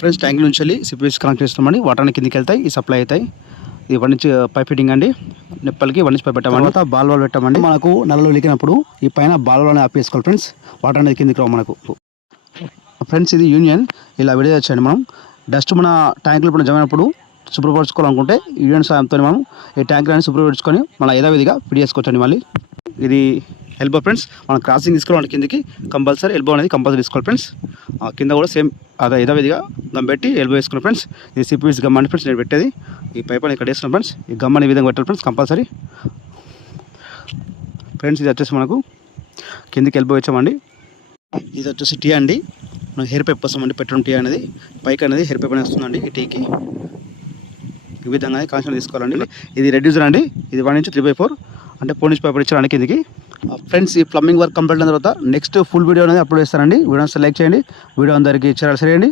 Friends tank నుంచి వెళ్ళి CPS connect చేస్తామండి. వాటర్ అన్ని కిందికి వెళ్తాయి, ఈ సప్లై అవుతాయి. ఇది 1 ఇంచ్ పైప్ ఫిట్టింగ్ అండి. నిప్పలకి 1 ఇంచ్ పైప్ పెట్టామండి. తర్వాత బాల్ పెట్టామండి. మనకు నల్లలు లికినప్పుడు ఈ పైన బాల్లోనే ఆపేసుకోవాలి ఫ్రెండ్స్. వాటర్ అనేది కిందికి రావు మనకు. ఫ్రెండ్స్ ఇది యూనియన్ ఇలా విడదీయచ్చండి. మనం డస్ట్ మన ట్యాంకులు ఇప్పుడు జమైనప్పుడు శుభ్రపరచుకోవాలనుకుంటే యూనియన్ సాయంతో మనం ఈ ట్యాంకులను శుభ్రపరచుకొని మళ్ళీ యథావిధిగా ఫిట్ చేసుకోవచ్చండి. మళ్ళీ ఇది ఎల్బో ఫ్రెండ్స్. మనం క్రాసింగ్ తీసుకోవాలి కిందికి కంపల్సరీ ఎల్బో అనేది కంపల్సరీ తీసుకోవాలి ఫ్రెండ్స్. కింద కూడా సేమ్ అదే యథావిధిగా గమ్ పెట్టి ఎల్బో వేసుకున్నాం ఫ్రెండ్స్. ఇది సిపిఎస్ గమ్ అండి ఫ్రెండ్స్. నేను పెట్టేది ఈ పైప్ అని ఇక్కడ వేస్తున్నాం ఫ్రెండ్స్. ఈ గమ్ అనే విధంగా పెట్టాలి ఫ్రెండ్స్ కంపల్సరీ ఫ్రెండ్స్. ఇది వచ్చేసి మనకు కిందికి ఎల్బో వచ్చామండి. ఇది వచ్చేసి టీ అండి. మనం హెయిర్ పైప్ వస్తామండి. పెట్రోల్ టీ అనేది పైకి అనేది హెయిర్ పైప్ అనేది వస్తుందండి. ఈ టీకి ఈ విధంగా కనెక్షన్ తీసుకోవాలండి. ఇది రెడ్యూసర్ అండి. ఇది 1 ఇంచ్ 3/4 అంటే 4 ఇంచ్ పైప్ ఇచ్చారండి కిందికి. ఫ్రెండ్స్ ఈ ప్లంబింగ్ వర్క్ కంప్లీట్ అయిన తర్వాత నెక్స్ట్ ఫుల్ వీడియో అనేది అప్లోడ్ చేస్తానండి. వీడియోస్ లైక్ చేయండి, వీడియో అందరికీ చేయాలి సరే అండి.